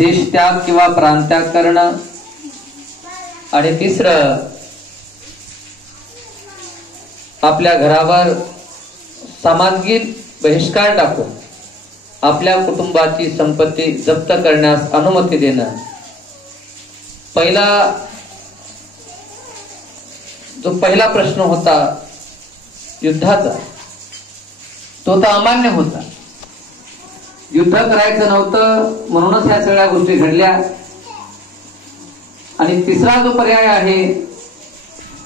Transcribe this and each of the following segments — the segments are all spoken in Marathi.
देश त्याग किंवा प्रांत्याग करणं, आणि तिसरं आपल्या घरावर समाजगीत बहिष्कार टाकून आपल्या कुटुंबाची संपत्ती जप्त करण्यास अनुमती देणं. पहिला प्रश्न होता युद्धाचा, तो तर अमान्य होता. युद्ध करायचं नव्हतं म्हणूनच ह्या सगळ्या गोष्टी घडल्या. आणि तिसरा जो पर्याय आहे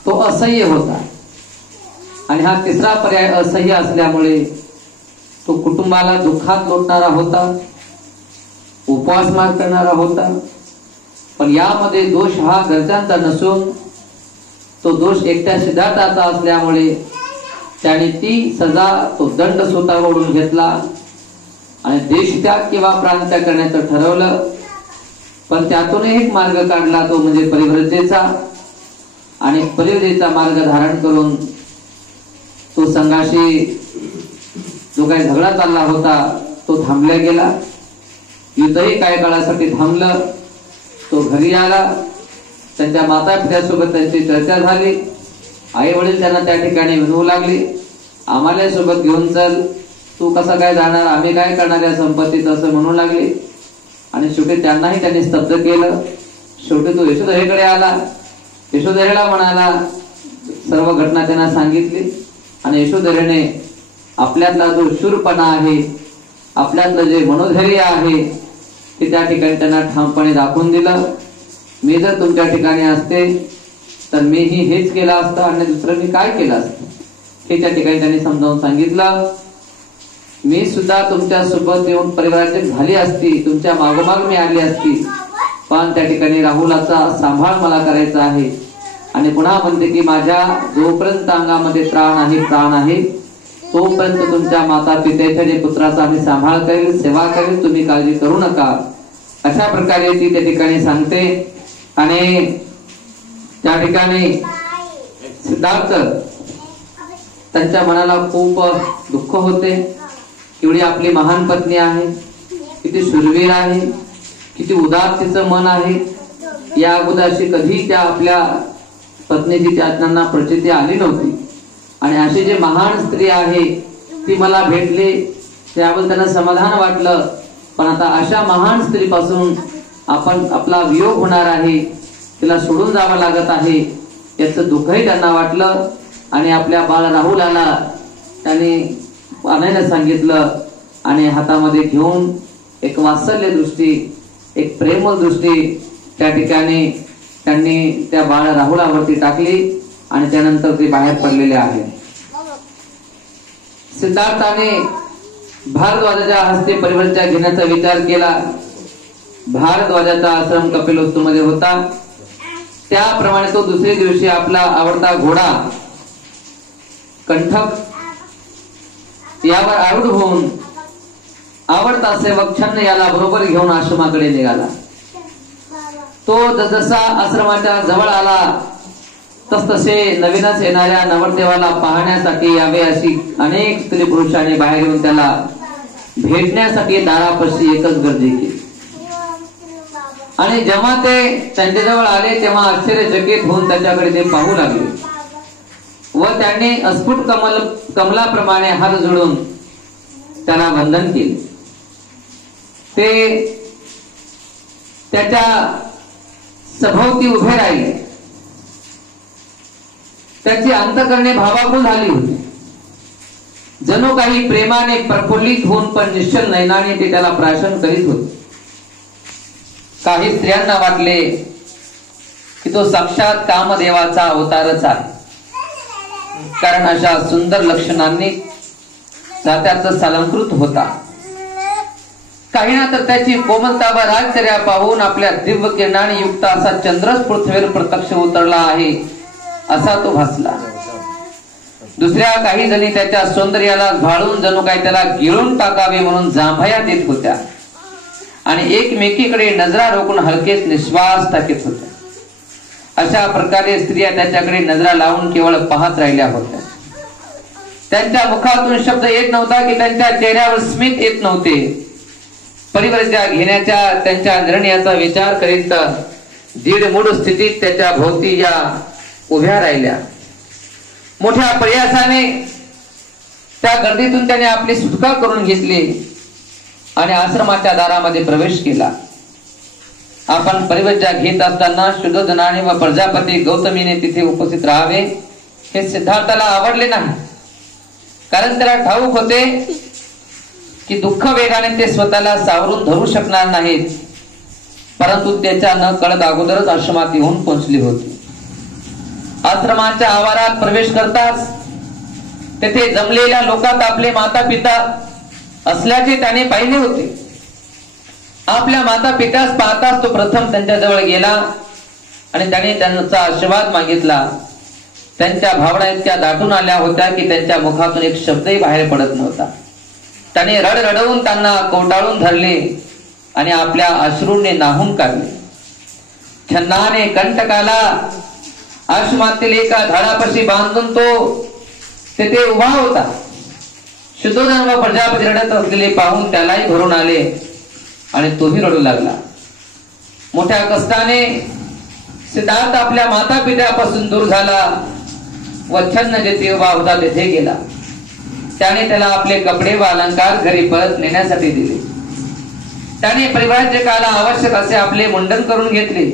तो असह्य होता, आणि हा तिसरा पर्याय असह्य असल्यामुळे तो कुटुंबाला दुःखात लोटणारा होता, उपवासमार करणारा होता. पण यामध्ये दोष हा घरच्यांचा नसून तो दोष एकट्या सिद्धार्थाचा असल्यामुळे त्याने ती सजा, तो दंड स्वतःवरून घेतला आणि देशत्याग किंवा प्रांत्याग करण्याचं ठरवलं. पण त्यातून एक मार्ग काढला, तो म्हणजे परिव्रजेचा. आणि परिव्रजेचा मार्ग धारण करून तो संघाशी जो काही झगडा चालला होता तो थांबला गेला. युद्धही काही काळासाठी थांबलं. तो घरी आला. त्यांच्या माता पित्यासोबत त्यांची चर्चा झाली. आई वडील त्यांना त्या ठिकाणी विनवू लागले, आम्हाला सोबत घेऊन चल, तू कसं काय जाणार, आम्ही काय करणार या संपत्तीत, असं म्हणू लागले. आणि शेवटी त्यांनाही त्यांनी स्तब्ध केलं. शेवटी तो यशोधरेकडे आला. यशोधरेला म्हणाला, सर्व घटना त्यांना सांगितली. आणि यशोधरेने आपल्यातला जो शूरपणा आहे, आपल्यातलं जे मनोधैर्य आहे ते त्या ठिकाणी त्यांना ठामपणे दाखवून दिलं. मी जर तुमच्या ठिकाणी असते तर मीही हेच केलं असतं, आणि दुसरं मी काय केलं असतं हे त्या ठिकाणी त्यांनी समजावून सांगितलं. मी सुद्धा तुमच्या सोबत येऊन परिवाराची झाली असती, तुमच्या मागोमाग मी आली असती, पण त्या ठिकाणी राहुलाचा सांभाळ मला करायचा आहे. आणि पुन्हा म्हणते की माझ्या जोपर्यंत अंगामध्ये प्राण आहे तोपर्यंत तुमच्या माता पित्याच्या जे पुत्राचा आम्ही सांभाळ करेल, सेवा करेल, तुम्ही काळजी करू नका. अशा प्रकारे ती त्या ठिकाणी सांगते. आणि त्या ठिकाणी सिद्धार्थ त्यांच्या मनाला खूप दुःख होते. एवढी आपली महान पत्नी आहे, किती शूरवीर आहे, किती उदार तिचं मन आहे. या अगोदरशी कधी त्या आपल्या पत्नीची त्यांना प्रचिती आली नव्हती. आणि अशी जी महान स्त्री आहे ती मला भेटली, त्याबद्दल त्यांना समाधान वाटलं. पण आता अशा महान स्त्रीपासून आपला वियोग होणार आहे, तिला सोडून जावं लागत आहे, याचं दुःखही त्यांना वाटलं. आणि आपल्या बाळ राहुलाला त्यांनी आणायला सांगितलं. आणि हातामध्ये घेऊन एक वात्सल्य दृष्टी, एक प्रेमळ दृष्टी त्या ठिकाणी त्यांनी त्या बाळ राहुलावरती टाकली. आणि त्यानंतर ते बाहेर पडलेले आहे. सिद्धार्थाने भारद्वाजाच्या हस्ते परिव्रजा घेण्याचा विचार केला. भारद्वाजाचा आश्रम कपिलवस्तू मध्ये होता. त्याप्रमाणे तो दुसऱ्या दिवशी आपला आवडता घोडा कंठक यावर आरूढ होऊन आवडता सेवक छन्न याला बरोबर घेऊन आश्रमाकडे निघाला. तो जसा आश्रमाच्या जवळ आला तसतसे नवीनच येणाऱ्या नवरदेवाला पाहण्यासाठी यावे अशी अनेक स्त्री पुरुषांनी बाहेर येऊन त्याला भेटण्यासाठी दारापाशी एकच गर्दी केली. आणि जेव्हा ते त्यांच्याजवळ आले तेव्हा आश्चर्यचकित होऊन त्याच्याकडे ते पाहू लागले. व त्यांनी अस्फुट कमलाप्रमाणे हात जोडून त्याला वंदन केले. ते त्याच्या सभोवती उभे राहिले. त्याची अंतःकरणे भावाकुल झाली होती. जणू काही प्रेमाने प्रफुल्लित होऊन पण निश्चल नयनाने ते त्याला प्राशन करीत होते. काही स्त्रियांना वाटले की तो साक्षात कामदेवाचा अवतारच आहे, कारण अशा सुंदर लक्षणांनी त्याचा सालंकृत होता. काहींना तर त्याची कोमलता व राजचर्या पाहून आपल्या दिव्य किरणाने युक्त असा चंद्रच पृथ्वीवर प्रत्यक्ष उतरला आहे असा तो भासला. दुसऱ्या काही जणी त्याच्या सौंदर्याला झाळून जणू काही त्याला गिळून टाकावे म्हणून जांभया देत होत्या आणि एकमेकीकडे नजरा रोखून हलकेच निश्वास टाकीत होत्या. अशा प्रकारे स्त्रिया त्याच्याकडे नजरा लावून केवळ पाहत राहिल्या होत्या. त्यांच्या मुखातून शब्द येत नव्हता की त्यांच्या चेहऱ्यावर स्मित येत नव्हते. परिव्रजा घेण्याच्या त्यांच्या निर्णयाचा विचार करीत दीड मूढ स्थितीत त्याच्या भोवती या उभ्या राहिल्या. मोठ्या प्रयासाने त्या गर्दीतून त्याने आपली सुटका करून घेतली आणि आश्रमाच्या दारामध्ये प्रवेश केला. आपण परिव्रजा घेत असताना शुद्धोधनाने व प्रजापती गौतमीने तिथे उपस्थित राहावे हे सिद्धार्थाला आवडले नाही. कारण त्याला ठाऊक होते की दुःख वेगाने ते स्वतःला सावरून धरू शकणार नाहीत. परंतु त्याच्या न कळत अगोदरच आश्रमात येऊन पोहोचली होती. आश्रमाच्या आवारात प्रवेश करताच तेथे जमलेल्या लोकात आपले माता पिता असल्याचे त्याने पाहिले होते. आपल्या माता पित्यास पाहताच तो प्रथम त्यांच्या जवळ गेला आणि त्याने त्यांचा आशीर्वाद मागितला. त्यांच्या भावना इतक्या दाटून आल्या होत्या की त्यांच्या मुखातून एक शब्दही बाहेर पडत नव्हता. त्याने रडरडवून त्यांना कवटाळून धरले आणि आपल्या अश्रूंनी नाहून काढले. छन्नाने कंटकाला आश्रमातील एका झाडापाशी बांधून तो तेथे उभा होता. शुद्धोधन व प्रजापती रडत असलेले पाहून त्यालाही भरून आले आणि तोही रडू लागला. मोठ्या कष्टाने सिद्धार्थ आपल्या माता पित्यापासून दूर झाला व छन्न जेथे उभा होता तेथे गेला. त्याने त्याला आपले कपडे व अलंकार घरी परत नेण्यासाठी दिले. त्याने परिव्राजकाला आवश्यक असे आपले मुंडन करून घेतले.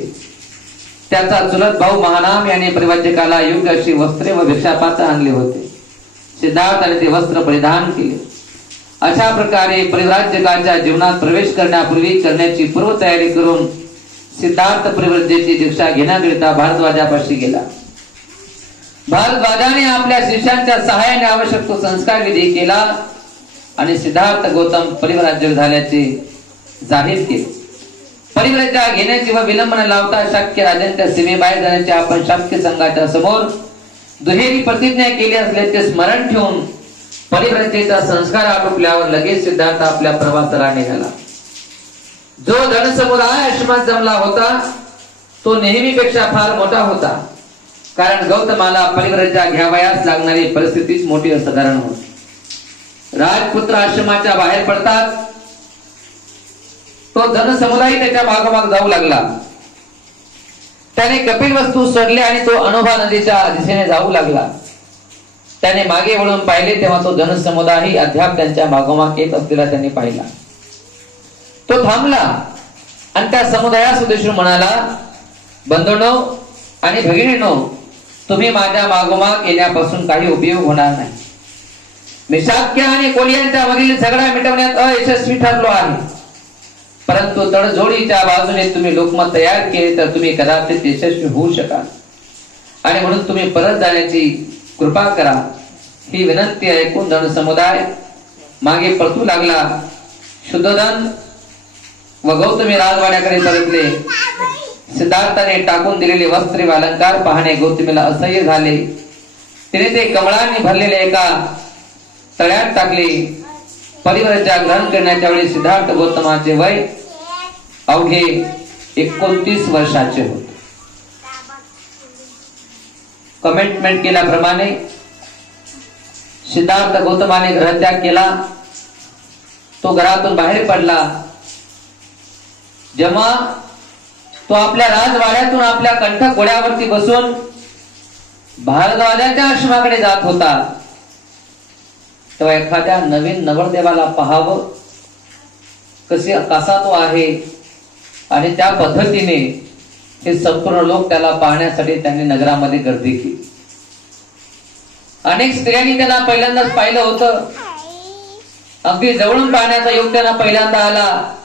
त्याचा चुलत भाऊ महानाम याने परिव्राजकाला योग्य अशी वस्त्रे व भिक्षापात्र आणले होते. सिद्धार्थाने ते वस्त्र परिधान केले. अशा प्रकारे परिव्राजकाच्या जीवनात प्रवेश करण्यापूर्वी करण्याची पूर्वतयारी करून सिद्धार्थ परिव्रजेची दीक्षा घेण्याकरिता भारद्वाजापाशी गेला. भारद्वाजाने आपल्या शिष्यांच्या सहाय्याने आवश्यक तो संस्कार विधी केला आणि सिद्धार्थ गौतम परिव्राजक झाल्याचे जाहीर केले. परिव्रजा घेण्याची व विलंब न लावता शाक्य राजांच्या सीमेबाहेर जाण्याची आपण शाक्य संघाच्या समोर दुहेरी प्रतिज्ञा केली असल्याचे स्मरण ठेवून परिव्रजेचा संस्कार आटोपल्यावर लगेच सिद्धार्थ आपल्या प्रवासाला निघाला. जो धनसमुदाय आश्रमात जमला होता तो नेहमीपेक्षा फार मोठा होता. कारण गौतमाला परिव्रजा घ्यावयास लागणारी परिस्थितीच मोठी असाधारण होती. राजपुत्र आश्रमाच्या बाहेर पडतात तो धनसमुदाय त्याच्या मागोमाग जाऊ लागला. त्याने कपिलवस्तू सोडले आणि तो अनोभा नदीच्या दिशेने जाऊ लागला. त्याने मागे वळून पाहिले तेव्हा तो जनसमुदाय अद्याप त्यांच्या मागोमाग येत असलेला त्यांनी पाहिला. तो थांबला आणि त्या समुदायास उद्देशून म्हणाला, बंधूंनो आणि भगिनींनो, तुम्ही माझ्या मागोमाग येण्यापासून काही उपयोग होणार नाही. मी शाक्य आणि कोलियांच्या मधील झगडा मिटवण्यात अयशस्वी ठरलो आहे. परंतु तडजोडीच्या बाजूने तुम्ही लोकमत तयार केले तर तुम्ही कदाचित यशस्वी होऊ शकाल. आणि म्हणून तुम्ही परत जाण्याची कृपा करा. ही विनंती ऐकून जनसमुदाय मागे परतू लागला. शुद्धोधन व गौतमी राजवाड्याकडे परतले. सिद्धार्थाने टाकून दिलेले वस्त्रे व अलंकार पाहणे गौतमीला असह्य झाले. तिने ते कमळांनी भरलेले एका तळ्यात टाकले. परिव्रजा ग्रहण करण्याच्या वेळी सिद्धार्थ गौतमाचे वय अवघे 29 वर्षाचे होते. कमिटमेंट केल्याप्रमाणे सिद्धार्थ गौतमाने ग्रहत्याग केला. तो घरातून बाहेर पडला. जेव्हा तो आपल्या राजवाड्यातून आपल्या कंठ घोड्यावरती बसून भारद्वाजाच्या आश्रमाकडे जात होता तेव्हा एखाद्या नवीन नवरदेवाला पाहावं कसा तो आहे आणि त्या पद्धतीने हे संपूर्ण लोक त्याला पाहण्यासाठी त्यांनी नगरामध्ये गर्दी केली. अनेक स्त्रियांनी त्यांना पहिल्यांदाच पाहिलं होतं. अगदी जवळून पाहण्याचा योग त्यांना पहिल्यांदा आला.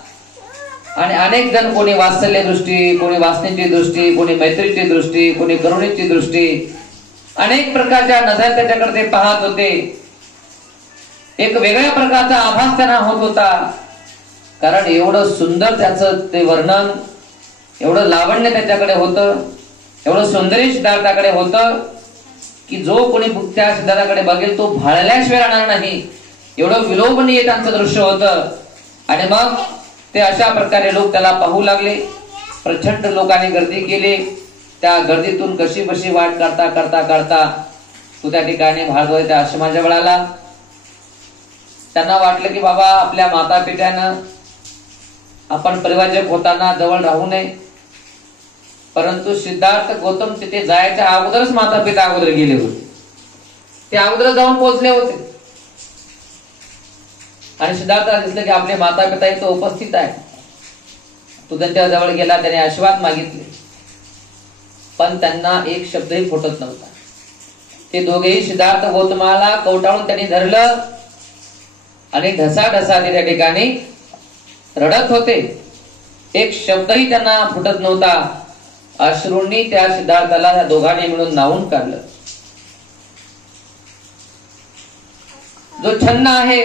आणि अनेक जण, कोणी वात्सल्य दृष्टी, कोणी वासनेची दृष्टी, कोणी मैत्रीची दृष्टी, कोणी करुणेची दृष्टी, अनेक प्रकारच्या नजर त्याच्याकडे ते पाहत होते. एक वेगळ्या प्रकारचा आभास त्यांना होत होता. कारण एवढं सुंदर त्याचं ते वर्णन, एवढं लावण्य त्याच्याकडे होतं, एवढं सौंदर्य सिद्धार्थाकडे होतं की जो कोणी त्या सिद्धार्थाकडे बघेल तो भाळल्याशिवाय राहणार नाही. एवढं विलोभनीय त्यांचं दृश्य होतं. आणि मग ते अशा प्रकारे लोक त्याला पाहू लागले. प्रचंड लोकांनी गर्दी केली. त्या गर्दीतून कशी बशी वाट करता करता करता तो त्या ठिकाणी भारद्वाजाच्या आश्रमाजवळ आला. त्यांना वाटलं की बाबा आपल्या माता पित्यानं आपण परिव्राजक होताना जवळ राहू नये, परंतु सिद्धार्थ गौतम तिथे जायच्या अगोदरच माता पिता अगोदर गेले होते. ते अगोदर जाऊन पोहोचले होते आणि सिद्धार्थाला दिसलं की आपले माता पिता इथं उपस्थित आहे. तो त्यांच्या जवळ गेला, त्याने आशीर्वाद मागितले, पण त्यांना एक शब्दही फुटत नव्हता. ते दोघेही सिद्धार्थ गौतमाला कवटाळून त्यांनी धरलं आणि ढसाढसा त्या ठिकाणी रडत होते. एक शब्दही त्यांना फुटत नव्हता. अश्रूंनी त्या सिद्धार्थाला त्या दोघांनी मिळून नावून काढलं. जो छन्न आहे,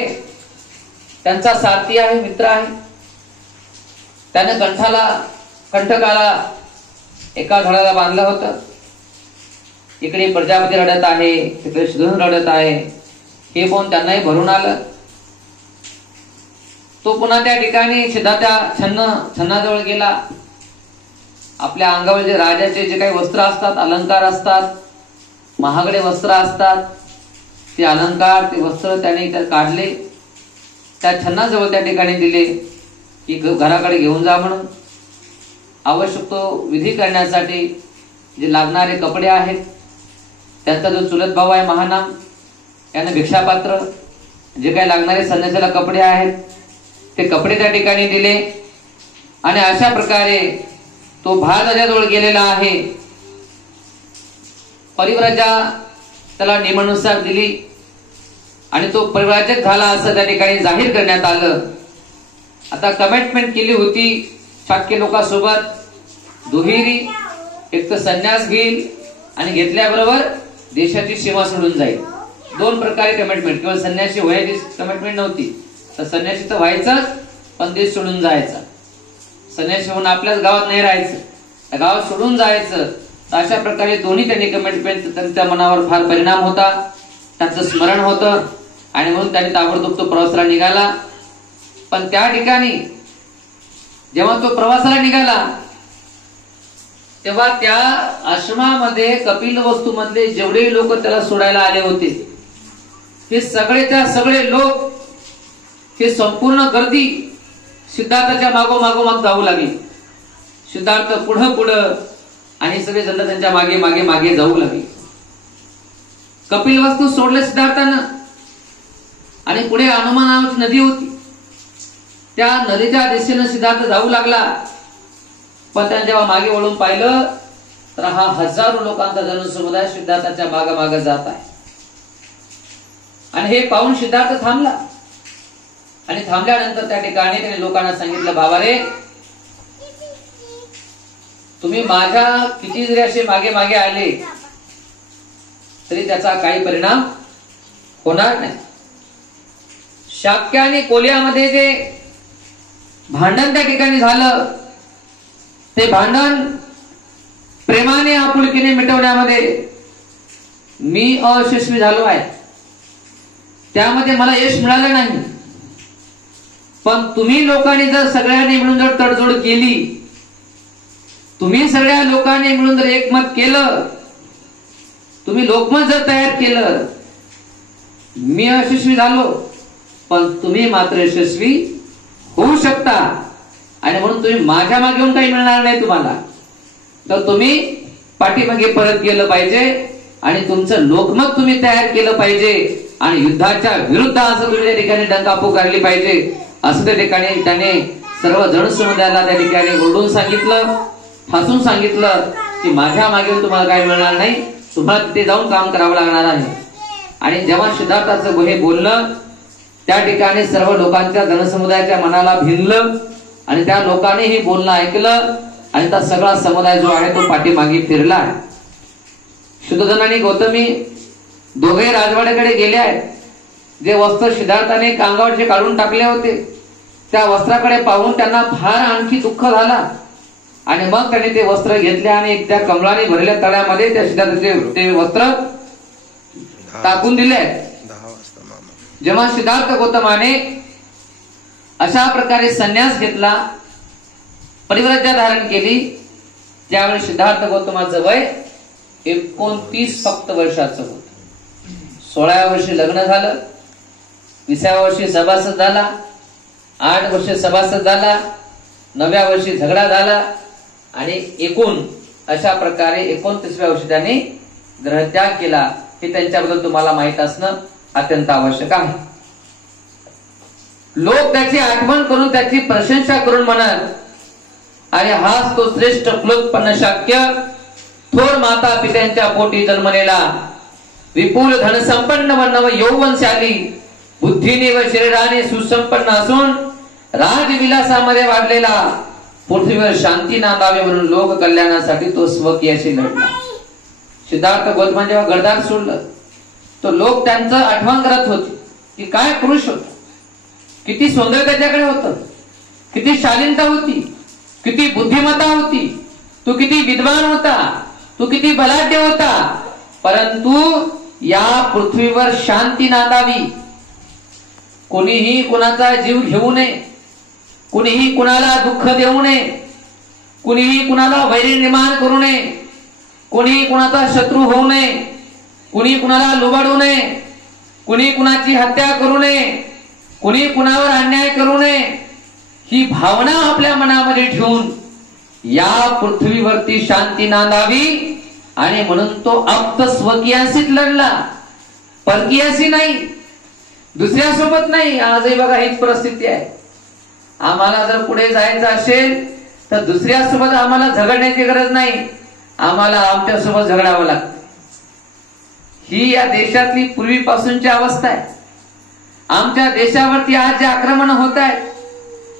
त्यांचा सारथी आहे, मित्र आहे, त्याने कंठकाला एका झाडाला बांधलं होतं. इकडे प्रजापती रडत आहे, तिकडे सुधन रडत आहे. हे पाहून त्यांनाही भरून आलं. तो पुन्हा त्या ठिकाणी छन्नाजवळ गेला. आपल्या अंगावर जे राजाचे जे काही वस्त्र असतात, अलंकार असतात, महागडे वस्त्र असतात, ते अलंकार, ते वस्त्र त्याने काढले, त्या छन्नाजवळ त्या ठिकाणी दिले की घराकडे घेऊन जा म्हणून. आवश्यक तो विधी करण्यासाठी जे लागणारे कपडे आहेत, त्यांचा जो चुलत भाऊ आहे महानाम, याने भिक्षापात्र, जे काही लागणारे संन्यासाला कपडे आहेत, ते कपडे त्या ठिकाणी दिले. आणि अशा प्रकारे तो भारराजाजवळ गेलेला आहे. परिव्राजा त्याला नियमानुसार दिली आणि तो परिव्राजक झाला असं त्या ठिकाणी जाहीर करण्यात आलं. आता कमिटमेंट केली होती शाक्य लोकांसोबत, दुहेरी, एक तर संन्यास घेईल आणि घेतल्याबरोबर देशाची सेवा सोडून जाईल. दोन प्रकारे कमिटमेंट. केवळ संन्यासी व्हायची कमिटमेंट नव्हती, तर संन्यासी तर व्हायचंच, पण देश सोडून जायचा. संन्यासी होऊन आपल्याच गावात नाही राहायचं, त्या गावात सोडून जायचं. तर अशा प्रकारे दोन्ही त्यांनी कमिटमेंट, त्यांच्या मनावर फार परिणाम होता, त्यांचं स्मरण होतं आणि म्हणून त्यांनी ताबडतोब तो प्रवासाला निघाला. पण त्या ठिकाणी जेव्हा तो प्रवासाला निघाला तेव्हा त्या आश्रमामध्ये कपिलवस्तू मधले जेवढे लोक त्याला सोडायला आले होते, ते सगळे लोक, हे संपूर्ण गर्दी सिद्धार्थाच्या मागोमाग जाऊ लागली. सिद्धार्थ पुढं आणि सगळे जण त्यांच्या मागे जाऊ लागले. कपिलवस्तू सोडले सिद्धार्थानं आणि पुढे हनुमान नावाची नदी होती, त्या नदीच्या दिशेनं सिद्धार्थ जाऊ लागला. पण त्याने जेव्हा मागे वळून पाहिलं तर हा हजारो लोकांचा जनसमुदाय सिद्धार्थाच्या मागे जात आहे. आणि हे पाहून सिद्धार्थ थांबला आणि थांबल्यानंतर त्या ठिकाणी त्याने लोकांना सांगितलं, बाबा रे, तुम्ही माझ्या किती जरी असे मागे आले तरी त्याचा काही परिणाम होणार नाही. शाक्य आणि कोल्ह्यामध्ये जे भांडण त्या ठिकाणी झालं, ते भांडण प्रेमाने आपुलकीने मिटवण्यामध्ये मी अयशस्वी झालो आहे. त्यामध्ये मला यश मिळालं नाही. पण तुम्ही लोकांनी जर सगळ्यांनी मिळून जर तडजोड केली, तुम्ही सगळ्या लोकांनी मिळून जर एकमत केलं, तुम्ही लोकमत जर तयार केलं, मी अयशस्वी झालो, पण तुम्ही मात्र यशस्वी होऊ शकता. आणि म्हणून तुम्ही माझ्या मागे येऊन काही मिळणार नाही तुम्हाला. तर तुम्ही पाठीमागे परत गेलं पाहिजे आणि तुमचं लोकमत तुम्ही तयार केलं पाहिजे आणि युद्धाच्या विरुद्ध असं तुम्ही त्या ठिकाणी डंका पुकारली पाहिजे, असं त्या ठिकाणी त्याने सर्व जनसमुदायाला त्या ठिकाणी ओरडून सांगितलं, ठासून सांगितलं की माझ्या मागे तुम्हाला काय मिळणार नाही, तुम्हाला तिथे जाऊन काम करावं लागणार आहे. आणि जेव्हा सिद्धार्थाचं हे बोलणं त्या ठिकाणी सर्व लोकांच्या जनसमुदायाच्या मनाला भिनलं आणि त्या लोकांनी हे बोलणं ऐकलं आणि त्या सगळा समुदाय जो आहे तो पाठीमागे फिरला. शुद्धोधन आणि गौतमी दोघे राजवाड्याकडे गेले आहेत. जे वस्त्र सिद्धार्थाने अंगावरचे काढून टाकले होते, त्या वस्त्राकडे पाहून त्यांना फार आणखी दुःख झाला आणि मग त्यांनी ते वस्त्र घेतले आणि त्या कमळाने भरलेल्या तळ्यामध्ये त्या सिद्धार्थाचे ते वस्त्र टाकून दिले. जेव्हा सिद्धार्थ गौतमाने अशा प्रकारे संन्यास घेतला, परिव्राजा धारण केली, त्यावेळी सिद्धार्थ गौतमाचं वय 29 फक्त वर्षाचं होत. 16व्या वर्षी लग्न झालं, 20व्या वर्षी सभासद झाला, 8 वर्ष सभासद झाला 9व्या वर्षी झगडा झाला आणि एकूण अशा प्रकारे 29व्या वर्षी त्यांनी ग्रहत्याग केला. हे त्यांच्याबद्दल तुम्हाला माहित असणं अत्यंत आवश्यक आहे. लोक त्याची आठवण करून त्याची प्रशंसा करून म्हणत, अरे हाच तो श्रेष्ठ कुलोत्पन्न शाक्य, थोर माता पित्यांच्या पोटी जन्मलेला, विपुल धनसंपन्न व नव यौवनशाली, बुद्धीने व शरीराने सुसंपन्न असून राजविलासामध्ये वाढलेला, पृथ्वीवर शांती नांदावी म्हणून लोक कल्याणासाठी तो स्वकीयाशी लढला. सिद्धार्थ गौतम जेव्हा गडदार सोडलं तो लोक त्यांचं आठवण करत होते की काय पुरुष होता, किती सौंदर्य त्याच्याकडे होतं, किती शालीनता होती, किती बुद्धिमत्ता होती, तू किती विद्वान होता, तू किती बलाढ्य होता. परंतु या पृथ्वीवर शांती नांदावी, कोणीही कुणाचा जीव घेऊ नये, कुणीही कुणाला दुःख देऊ नये, कुणीही कुणाला वैर निर्माण करू नये, कुणी कुणाचा शत्रू होऊ नये, कुणी कुणाला लुबाडू नये, कुणी कुणाची हत्या करू नये, कुणी कुणावर अन्याय करू नये, ही भावना आपल्या मनामध्ये ठेवून या पृथ्वीवरती शांती नांदावी. आणि म्हणून तो फक्त स्वकीयाशीच लढला, परकीयाशी नाही, दुसऱ्यासोबत नाही. आजही बघा हीच परिस्थिती आहे. आम्हाला जर पुढे जायचं असेल तर दुसऱ्यासोबत आम्हाला झगडण्याची गरज नाही, आम्हाला आमच्यासोबत झगडावं लागतं. ही या देशातली पूर्वीपासूनची अवस्था आहे. आमच्या देशावरती आज जे आक्रमण होत आहेत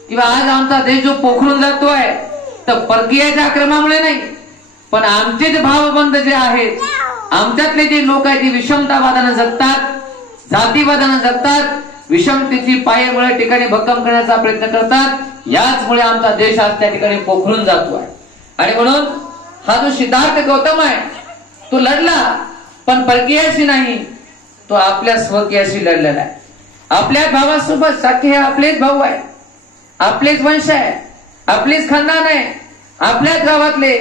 किंवा आज आमचा देश जो पोखरून जातोय, तर परकीयाच्या आक्रमणामुळे नाही, पण आमचे जे भावबंध जे आहेत, आमच्यातले जे लोक आहेत, ते विषमतावादानं जगतात, जातीवादानं जगतात, विषमतेची पायमुळे ठिकाणी भक्कम करण्याचा प्रयत्न करतात. याचमुळे आमचा देश आज त्या ठिकाणी पोखरून जातोय. आणि म्हणून हा जो सिद्धार्थ गौतम आहे तो लढला, पण परकीयाशी नाही, तो आपल्या स्वकीयाशी लढलेला आहे. आपल्या भावासोबत, सारखे हे आपलेच भाऊ आहे, आपलेच वंश आहे, आपलीच खानदान आहे, आपल्याच गावातले,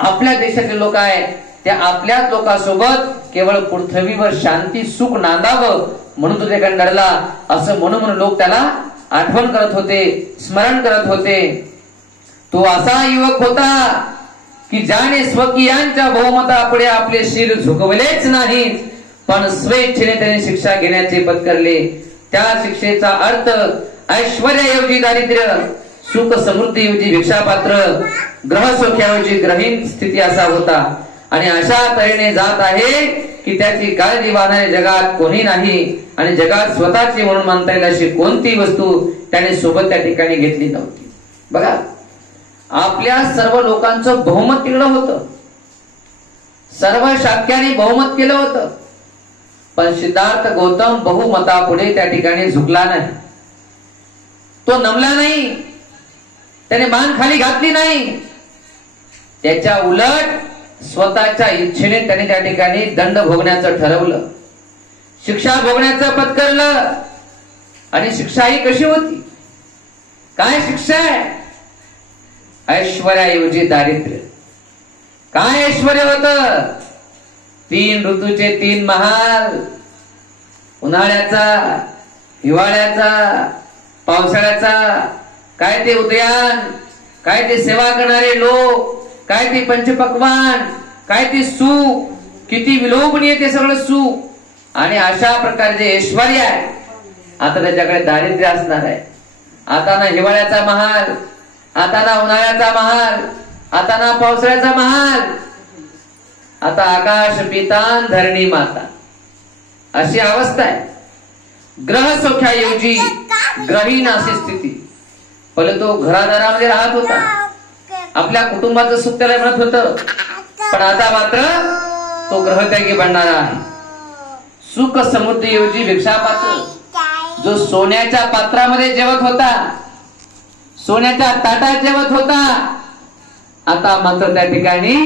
आपल्या देशाचे लोक आहेत. त्या आपल्याच लोकांसोबत केवळ पृथ्वीवर शांती सुख नांदावं म्हणून तो त्याकडे लढला. असं म्हणून लोक त्याला आठवण करत होते, स्मरण करत होते. तो असा युवक होता की ज्याने स्वकीयांच्या बहुमतापुढे आपले शिर झुकवलेच नाही, पण स्वेच्छेने त्याने शिक्षा घेण्याचे पत्करले. त्या शिक्षेचा अर्थ ऐश्वर्याऐवजी दारिद्र्य, सुख समृद्धीऐवजी भिक्षापात्र, ग्रहसौख्याऐवजी ग्रहीण स्थिती असा होता. आणि अशा तऱ्हेने जात आहे की त्याची काळजी वाहणारे जगात कोणी नाही, आणि जगात स्वतःची म्हणून मानता येईल अशी कोणती वस्तू त्याने सोबत त्या ठिकाणी घेतली नव्हती. बघा, आपल्या सर्व लोकांचं बहुमत केलं होतं, सर्व शाक्याने बहुमत केलं होतं, पण सिद्धार्थ गौतम बहुमतापुढे त्या ठिकाणी झुकला नाही, तो नमला नाही, त्याने मान खाली घातली नाही. त्याच्या उलट स्वतःच्या इच्छेने त्याने त्या ठिकाणी दंड भोगण्याचं ठरवलं, शिक्षा भोगण्याचं पत्करलं. आणि शिक्षा ही कशी होती, काय शिक्षा आहे? ऐश्वर्याऐवजी दारिद्र्य. काय ऐश्वर्य होतं? 3 ऋतूचे 3 महाल, उन्हाळ्याचा, हिवाळ्याचा, पावसाळ्याचा, काय ते उद्यान, काय ते सेवा करणारे लोक, काय ते पंचपक्वान, काय ते सुख, किती विलोभनीय ते सगळं सुख. आणि अशा प्रकारचे ऐश्वर्य आहे. आता त्याच्याकडे दारिद्र्य असणार आहे. आता ना हिवाळ्याचा महाल, आता ना उन्हाळ्याचा महाल, आता ना पावसाळ्याचा महाल, आता आकाश पितान धरणी माता, अशी अवस्था आहे. ग्रह सौख्याऐवजी ग्रहीण अशी स्थिती. पहिले तो घरादारामध्ये राहत होता, आपल्या कुटुंबाचं सुख त्याला म्हणत होतं, पण आता मात्र तो ग्रहत्यागी बनणारा आहे. सुख समृद्धीऐवजी भिक्षापात्र. जो सोन्याच्या पात्रामध्ये जेवत होता, सोन्याच्या ताटात जेवत होता, आता मात्र त्या ठिकाणी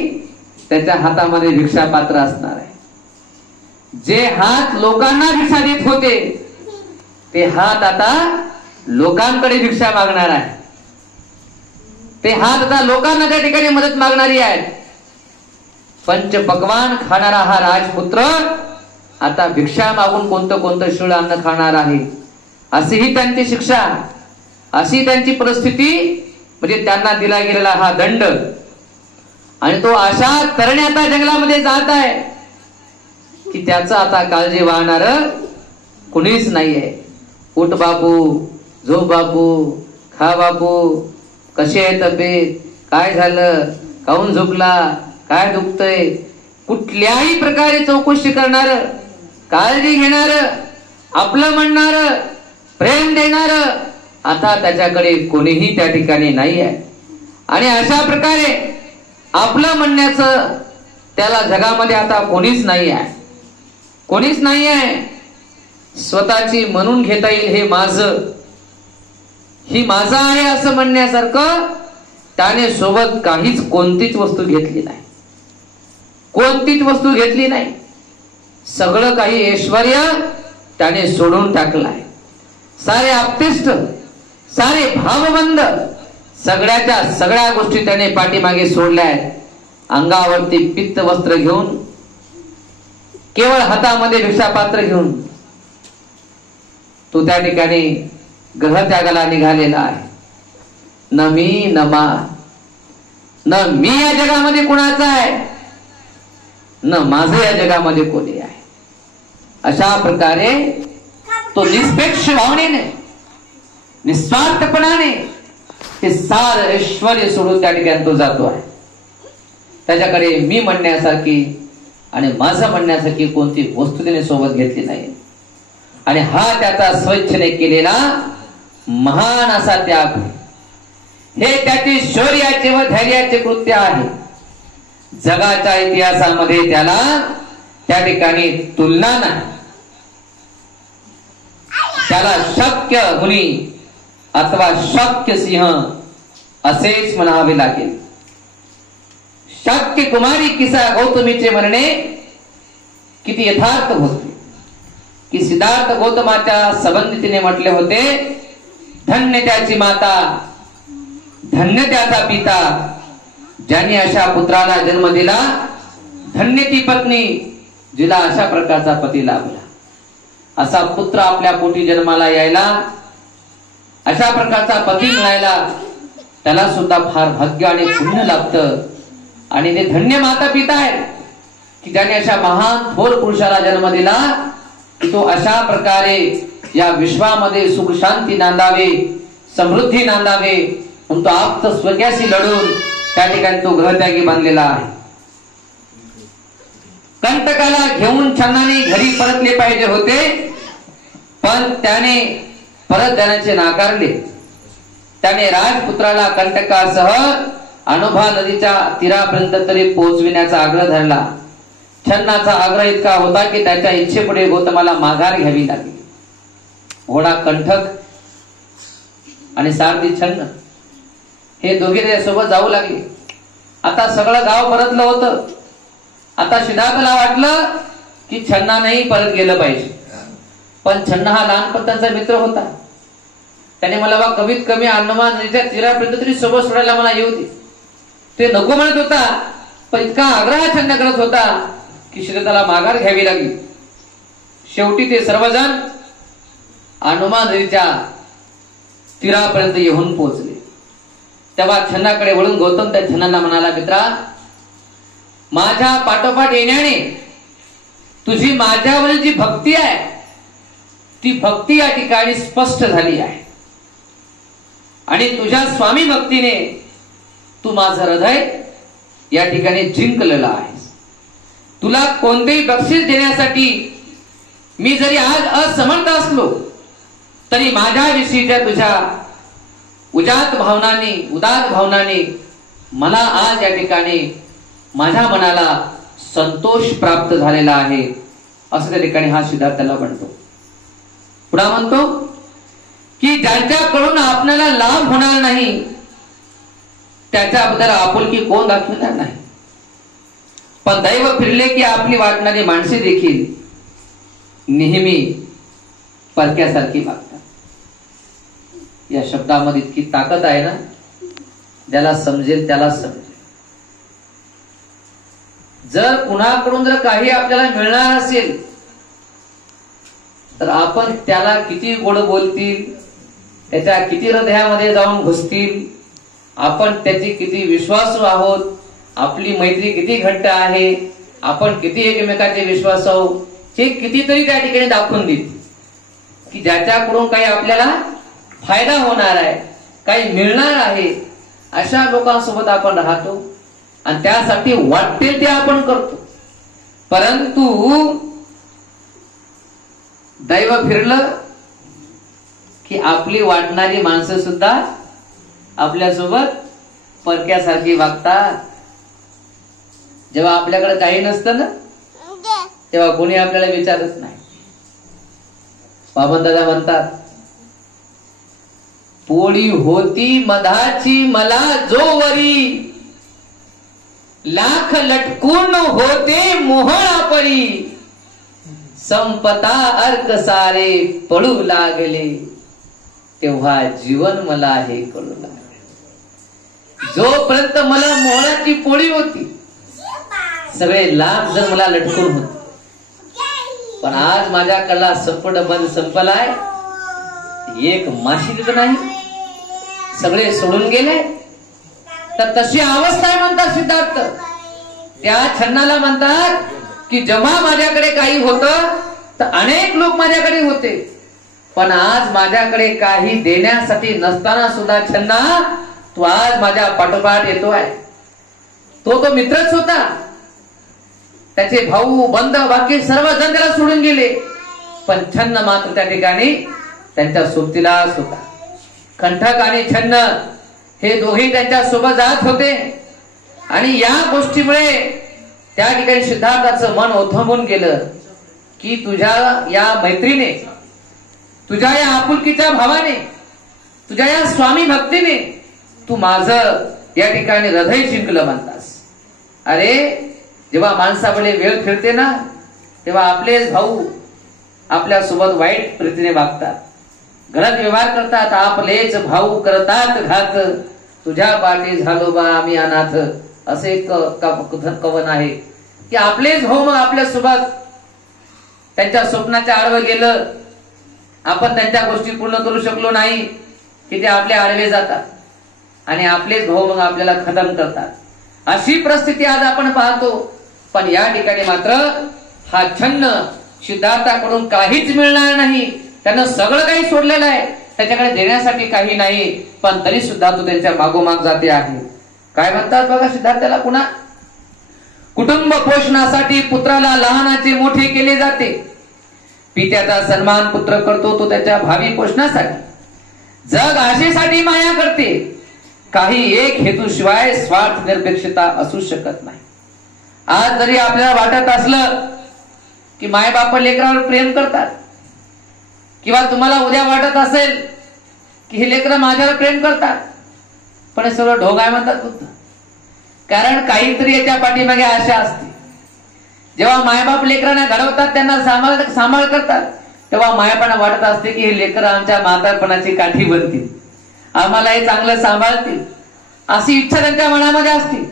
त्याच्या हातामध्ये भिक्षापात्र असणार आहे. जे हात लोकांना भिक्षा देत होते ते हात आता लोकांकडे भिक्षा मागणार आहे. ते हात आता लोकांना त्या ठिकाणी मदत मागणारी आहेत. पंचपक्वान खाणारा हा राजपुत्र आता भिक्षा मागून कोणतं कोणतं शिळ अन्न खाणार आहे. अशी ही त्यांची शिक्षा, अशी त्यांची परिस्थिती म्हणजे त्यांना दिला गेलेला हा दंड, आणि तो अशा तऱ्हेने आता जंगलामध्ये जात आहे की त्याचं आता काळजी वाहणार कुणीच नाहीये. उठ बापू, झोप बापू, खा बापू, कशी आहे तब्येत, काय झालं, काहून झोपला, काय दुखतंय, कुठल्याही प्रकारे चौकशी करणार, काळजी घेणार, आपलं म्हणणार, प्रेम देणार आता त्याच्याकडे कोणीही त्या ठिकाणी नाही आहे. आणि अशा प्रकारे आपलं म्हणण्याचं त्याला जगामध्ये आता कोणीच नाही आहे, कोणीच नाही आहे. स्वतःची म्हणून घेता येईल हे माझं, ही माझं आहे असं म्हणण्यासारखं त्याने सोबत कोणतीच वस्तू घेतली नाही, कोणतीच वस्तू घेतली नाही. सगळं काही ऐश्वर्य त्याने सोडून टाकलं आहे. सारे आप्तेष्ट, सारे भावबंद, सगळ्याच्या सगळ्या गोष्टी त्याने पाठीमागे सोडल्या आहेत. अंगावरती पित्त वस्त्र घेऊन, केवळ हातामध्ये भिक्षापात्र घेऊन तो त्या ठिकाणी ग्रहत्यागाला निघालेला आहे. न मी न मा, न मी या जगामध्ये कुणाचा आहे, न माझं या जगामध्ये कोणी आहे. अशा प्रकारे तो निष्पेक्ष भावनेने, निस्वार्थपणाने ते सार ऐश्वर्य सोडून त्या ठिकाणी तो जातो आहे. त्याच्याकडे मी म्हणण्यासारखी आणि माझं म्हणण्यासारखी कोणती वस्तू त्याने सोबत घेतली नाही. आणि हा त्याचा स्वेच्छेने केलेला महान असा त्याग, हे त्याचे शौर्याचे व धैर्याचे कृत्य आहे. जगाच्या इतिहासामध्ये त्याला त्या ठिकाणी तुलना नाही. त्याला शक्य मुनी अथवा शक्य सिंह असेच म्हणावे लागेल. शक्य कुमारी किसा गौतमीचे म्हणणे किती यथार्थ होते की सिद्धार्थ गौतमाच्या संबंधितीने म्हटले होते, धन्य त्याची माता, धन्य त्याचा पिता, ज्यांनी अशा पुत्राला जन्म दिला, धन्य ती पत्नी जिला अशा प्रकारचा पती लाभला. असा पुत्र आपल्या पोटी जन्माला यायला, अशा प्रकारचा पती मिळायला त्याला सुद्धा फार भाग्य आणि पुण्य लाभतं. आणि ते धन्य माता पिता आहेत की ज्याने अशा महान थोर पुरुषाला जन्म दिला की तो अशा प्रकारे या विश्वामध्ये सुख शांती नांदावे, समृद्धी नांदावे म्हणून तो आप्त स्वर्गाशी लढून त्या ठिकाणी तो ग्रहत्यागी बांधलेला आहे. कंटकाला घेऊन छन्नाने घरी परतले पाहिजे होते, पण त्याने परत जाण्याचे नाकारले. त्याने राजपुत्राला कंटकासह अनुभा नदीच्या तीरापर्यंत तरी पोहोचविण्याचा आग्रह धरला. छन्नाचा आग्रह इतका होता की त्याच्या इच्छेपुढे गौतमाला माघार घ्यावी लागली. घोडा कंठक आणि सारथी छन्न हे दोघे त्याच्यासोबत जाऊ लागले. आता सगळं गाव परतलं होतं. आता सिद्धार्थला वाटलं की छन्नानेही परत गेलं पाहिजे, पण छन्न हा लहानपणाचा मित्र होता. त्याने मला बा कमीत कमी अंदमान नदीच्या तीरापर्यंत तरी सोबत सोडायला मला येऊ दे. ते नको म्हणत होता, पण इतका आग्रह छन्न करत होता की सिद्धार्थला माघार घ्यावी लागली. शेवटी ते सर्वजण अंदमान नदीच्या तीरापर्यंत येऊन पोहोचले. तेव्हा छन्नाकडे वळून गौतम त्या छन्नाला म्हणाला, मित्रा, माझ्या पाठोपाठ येण्याने तुझी माझ्यावरील जी भक्ती आहे ती भक्ती या ठिकाणी स्पष्ट झाली आहे. आणि तुझ्या स्वामी भक्तीने तू माझं हृदय या ठिकाणी जिंकलेलं आहेस. तुला कोणतेही बक्षीस देण्यासाठी मी जरी आज असमर्थ असलो तरी माझ्याविषयीच्या तुझ्या उदात्त भावनांनी मला आज या ठिकाणी माझ्या मनाला संतोष प्राप्त झालेला आहे, असं त्या ठिकाणी हा सिद्धार्थाला म्हणतो. पुन्हा म्हणतो की ज्यांच्याकडून आपल्याला लाभ होणार नाही त्याच्याबद्दल आपुलकी कोण दाखवणार नाही, पण दैव फिरले की आपली वाटणारी माणसे देखील नेहमी परक्यासारखी वागतात. या शब्दामध्ये इतकी ताकद आहे ना, ज्याला समजेल त्याला समजेल. जर कुणाकडून जर काही आपल्याला मिळणार असेल तर आपण त्याला किती गोड बोलतील, त्याच्या किती हृदयामध्ये जाऊन घुसतील, आपण त्याची किती विश्वासू आहोत, आपली मैत्री किती घट्ट आहे, आपण किती एकमेकाचे विश्वास आहोत, हे कितीतरी त्या ठिकाणी दाखवून देते की ज्याच्याकडून काही आपल्याला फायदा होणार आहे, काही मिळणार आहे, अशा लोकांसोबत आपण राहतो आणि त्यासाठी वाटते ते आपण करतो. परंतु दैव फिरलं की आपली वाटणारी माणसं सुद्धा आपल्यासोबत परक्यासारखी वागतात. जेव्हा आपल्याकडे काही नसतं ना, तेव्हा कोणी आपल्याला विचारत नाही. बाबनदादा म्हणतात, पोळी होती मधाची मला जोवरी, लाख लटकून होते मोहळापरी, संपता अर्क सारे पळू लागले, तेव्हा जीवन मला हे कळू लागले. जोपर्यंत मला मोहळाची पोळी होती, सगळे लाख जर मला लटकून होते, पण आज माझ्याकडला संपट बंद संपलाय, एक माशी तिथं नाही, सगळे सोडून गेले. तर तशी अवस्था आहे म्हणतात सिद्धार्थ. त्या छन्नाला म्हणतात की जेव्हा माझ्याकडे काही होतं तर अनेक लोक माझ्याकडे होते, पण आज माझ्याकडे काही देण्यासाठी नसताना सुद्धा छन्ना तू आज माझ्या पाठोपाठ येतोय. तो मित्रच होता, त्याचे भाऊ बंद बाकी सर्वजण त्याला सोडून गेले, पण छन्न मात्र त्या ठिकाणी त्यांच्या सोबतीलाच होता. कंठक आणि छन्न हे दोघे त्यांच्या सोबत जात होते आणि या गोष्टीमुळे त्या ठिकाणी सिद्धार्थाचं मन ओथंबून गेलं की तुझ्या या मैत्रीने, तुझ्या या आपुलकीच्या भावाने, तुझ्या या स्वामी भक्तीने तू माझं या ठिकाणी हृदय जिंकलं म्हणतास. अरे जेव्हा माणसाकडे वेळ फिरते ना, तेव्हा आपलेच भाऊ आपल्या सोबत वाईट प्रीतीने वागतात, गलत व्यवहार करतात. आपलेच भाऊ करतात घात, तुझ्या पाठी झालो बा आम्ही अनाथ, असे एक कवन आहे की आपलेच भाऊ मग आपल्या सोबत त्यांच्या स्वप्नाच्या आडवं गेलं, आपण त्यांच्या गोष्टी पूर्ण करू शकलो नाही की ते आपल्या आडवे जातात आणि आपलेच भाऊ मग आपल्याला खतम करतात. अशी परिस्थिती आज आपण पाहतो. पण या ठिकाणी मात्र हा छन्न सिद्धार्थाकडून काहीच मिळणार नाही, त्यानं सगळं काही सोडलेलं आहे, त्याच्याकडे देण्यासाठी काही नाही, पण तरी सुद्धा तो त्यांच्या मागोमाग जाते आहे. काय म्हणतात बघा सिद्धार्थाला पुन्हा, कुटुंब पोषणासाठी पुत्राला लहानाचे मोठे केले जाते, पित्याचा सन्मान पुत्र करतो तो त्याच्या भावी पोषणासाठी, जग आशेसाठी माया करते, काही एक हेतूशिवाय स्वार्थ निरपेक्षता असू शकत नाही. आज जरी आपल्याला वाटत असलं की मायबाप लेकरावर प्रेम करतात, किंवा तुम्हाला उद्या वाटत असेल की हे लेकरं माझ्यावर प्रेम करतात, पण हे सगळं ढोंग आहे म्हणतात बुद्ध. कारण काहीतरी याच्या पाठीमागे आशा असते. जेव्हा मायबाप लेकरांना घडवतात, त्यांना सांभाळ करतात, तेव्हा मायापणा वाटत असते की हे लेकरं आमच्या म्हातारपणाची काठी बनतील, आम्हाला हे चांगलं सांभाळतील, अशी इच्छा त्यांच्या मनामध्ये असते.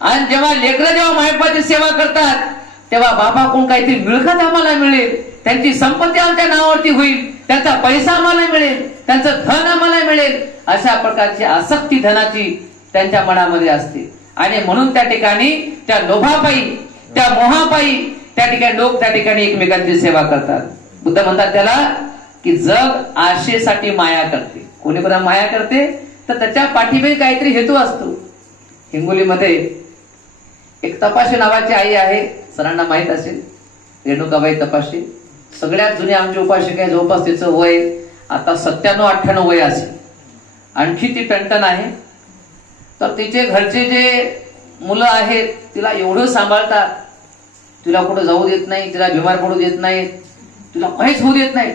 आणि जेव्हा लेकरं जेव्हा मायबापाची सेवा करतात, तेव्हा बापाकडून काहीतरी मिळकत आम्हाला मिळेल, त्यांची संपत्ती आमच्या नावावरती होईल, त्यांचा पैसा आम्हाला मिळेल, त्यांचं धन आम्हाला मिळेल, अशा प्रकारची आसक्ती धनाची त्यांच्या मनामध्ये असते. आणि म्हणून त्या ठिकाणी त्या लोभापायी, त्या मोहापायी त्या ठिकाणी लोक त्या ठिकाणी एकमेकांची सेवा करतात. बुद्ध म्हणतात त्याला की जग आशेसाठी माया करते. कोणी पण माया करते तर त्याच्या पाठीमागे काहीतरी हेतू असतो. हिंगोलीमध्ये एक तपाशी नावाची आई आहे, सरांना माहित असेल, रेणुकाबाई तपाशी, सगळ्यात जुने आमचे उपासक आहे. जवळपास तिचं वय आता 97-98 वय असेल, आणखी ती टणटण आहे. तर तिचे घरचे जे मुलं आहेत तिला एवढं सांभाळतात, तिला कुठं जाऊ देत नाही, तिला बिमार पडू देत नाहीत, तिला काहीच होऊ देत नाहीत.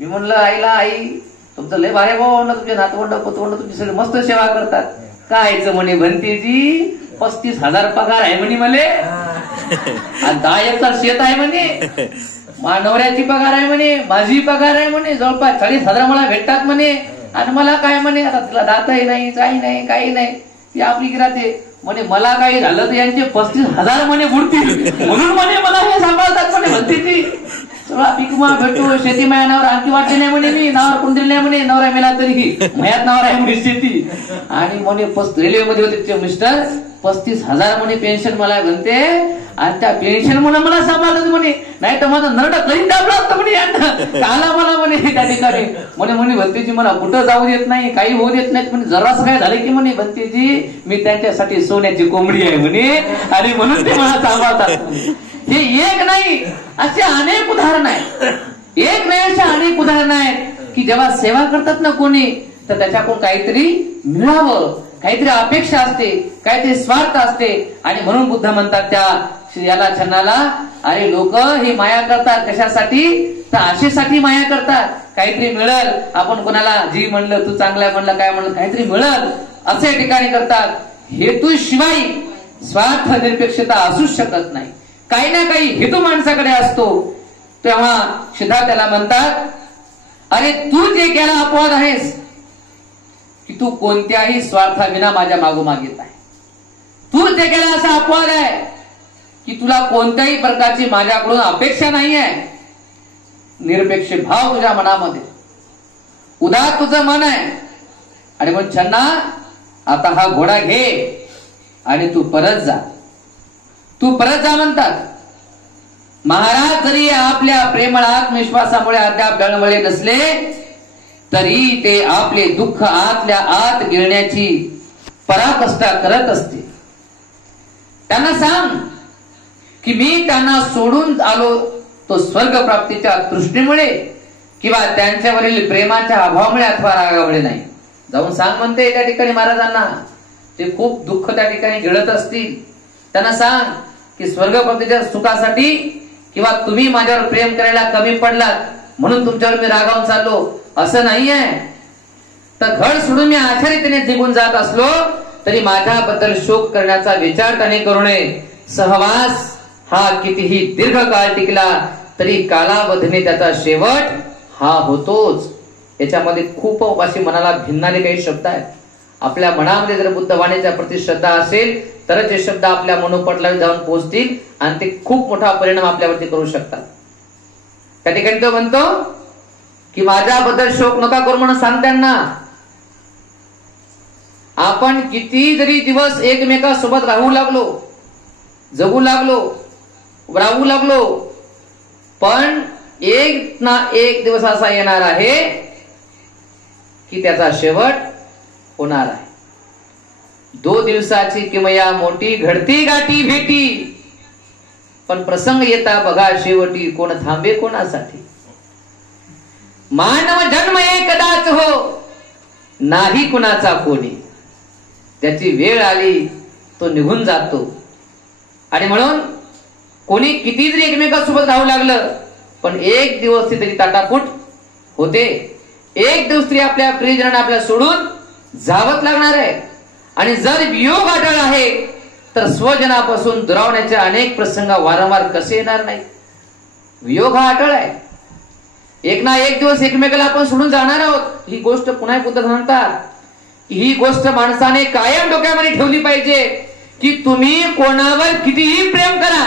मी म्हणलं आईला, आई तुमचं लय भारे भाऊ ना, तुमचे नातवंड पतवंड तुमची सगळी मस्त सेवा करतात. कायचं म्हणे भंतेजी 35,000 पगार आहे म्हणे मले, 10 एकर शेत आहे म्हणे, नवऱ्याची पगार आहे म्हणे, माझी पगार आहे म्हणे, जवळपास 40,000 मला भेटतात म्हणे, आणि मला काय म्हणे आता तिला दातही नाही, काही नाही, काही नाही, ती आपली गिराते म्हणे, मला काही झालं तर यांचे 35,000 म्हणे बुडतील, म्हणून म्हणे मला हे सांभाळतात म्हणे भंतेजी. सगळा पिकमा भेटतो, शेती माझ्या नावावर आणखी वाटते नाही म्हणे, मी नावावर कोण दिली नाही म्हणे, नवरा मेला तरी मयात नावावर आहे म्हणे शेती. आणि म्हणे रेल्वेमध्ये होते ते मिस्टर, 35,000 म्हणे पेन्शन मला म्हणते, आणि त्या पेन्शन मुळे मला सांभाळत म्हणे, नाही तर माझं नरड कधी दाबलं असतं म्हणे यांना, काला मला म्हणे त्या ठिकाणी. म्हणे भंतेजी मला कुठं जाऊ देत नाही, काही होऊ देत नाहीत म्हणे, जरास काय झालं की म्हणे भंतेजी मी त्यांच्यासाठी सोन्याची कोंबडी आहे म्हणे, आणि म्हणून ते मला सांभाळतात. हे एक नाही, असे अनेक उदाहरण आहेत, एक नाही असे अनेक उदाहरण आहेत की जेव्हा सेवा करतात ना कोणी, तर त्याच्याकडून काहीतरी मिळावं, काहीतरी अपेक्षा असते, काहीतरी स्वार्थ असते. आणि म्हणून बुद्ध म्हणतात त्या याला छन्नाला, अरे लोक ही माया करतात कशासाठी, तर आशेसाठी माया करतात, काहीतरी मिळल, आपण कोणाला जी म्हणलं तू चांगला म्हणलं काय म्हणलं काहीतरी मिळल असे ठिकाणी करतात. हेतू शिवाय स्वार्थ निरपेक्षता असूच शकत नाही, काही ना काही हेतू माणसाकडे असतो. तेव्हा सिद्धार्थ त्याला म्हणतात, अरे तू जे केला अपवाद आहेस की तू कोणत्याही स्वार्थाविना माझ्या मागोमाग येत आहे. तू जे केला असा अपवाद आहे की तुला कोणत्याही प्रकारची माझ्याकडून अपेक्षा नाही आहे. निरपेक्ष भाव तुझ्या मनामध्ये, उदार तुझं मन आहे. आणि मग छन्ना आता हा घोडा घे आणि तू परत जा, तू परत जा म्हणतात. महाराज जरी आपल्या प्रेमळ आत्मविश्वासामुळे अद्याप डळमळे नसले तरी ते आपले दुःख आतल्या आत गिळण्याची पराकाष्ठा करत असते. त्यांना सांग की मी त्यांना सोडून आलो तो स्वर्ग प्राप्तीच्या तृष्णेमुळे किंवा त्यांच्यावरील प्रेमाच्या अभावामुळे अथवा रागामुळे नाही. जाऊन सांग म्हणते त्या ठिकाणी महाराजांना, ते खूप दुःख त्या ठिकाणी गिळत असतील. त्यांना सांग की स्वर्ग प्राप्तीच्या सुखासाठी किंवा तुम्ही माझ्यावर प्रेम करायला कमी पडलात म्हणून तुमच्यावर मी रागावून चाललो असं नाहीये. तर घर सोडून मी अशा रीतीने निघून जात असलो तरी माझ्याबद्दल शोक करण्याचा विचार त्याने करू नये. सहवास हा कितीही दीर्घ काळ टिकला तरी कालावधीने त्याचा शेवट हा होतोच. याच्यामध्ये खूप अशी मनाला भिन्नारे काही शब्द आहेत. आपल्या मनामध्ये जर बुद्धवाणीच्या प्रति श्रद्धा असेल तरच हे शब्द आपल्या मनोपटलावर जाऊन पोहोचतील आणि ते खूप मोठा परिणाम आपल्यावरती करू शकतात. त्या ठिकाणी तो म्हणतो की माझ्याबद्दल शोक नका करू म्हणून सांग त्यांना. आपण किती जरी दिवस एकमेकांसोबत राहू लागलो, जगू लागलो, राहू लागलो, पण एक ना एक दिवस असा येणार आहे की त्याचा शेवट होणार आहे. 2 दिवसाची किमया मोठी घडती गाठी भेटी, पण प्रसंग येता बघा शेवटी कोण थांबे कोणासाठी. मानव जन्म एकदाच हो, नाही कुणाचा कोणी. त्याची वेळ आली तो निघून जातो. आणि म्हणून कोणी किती जरी एकमेकांसोबत राहू लागलं पण एक दिवस ती तरी ताटाफूट होते. एक दिवस तरी आपल्या प्रियजनांना आपल्या सोडून जावत लागणार आहे. आणि जर वियोग अटळ आहे तर स्वजनापासून दुरावण्याचे अनेक प्रसंग वारंवार कसे येणार नाही. वियोग हा अटळ आहे. एक ना एक दिवस एकमेकाला आपण सोडून जाणार आहोत. ही गोष्ट पुन्हा बुद्ध म्हणतात, ही गोष्ट माणसाने कायम डोक्यामध्ये ठेवली पाहिजे की तुम्ही कोणावर कितीही प्रेम करा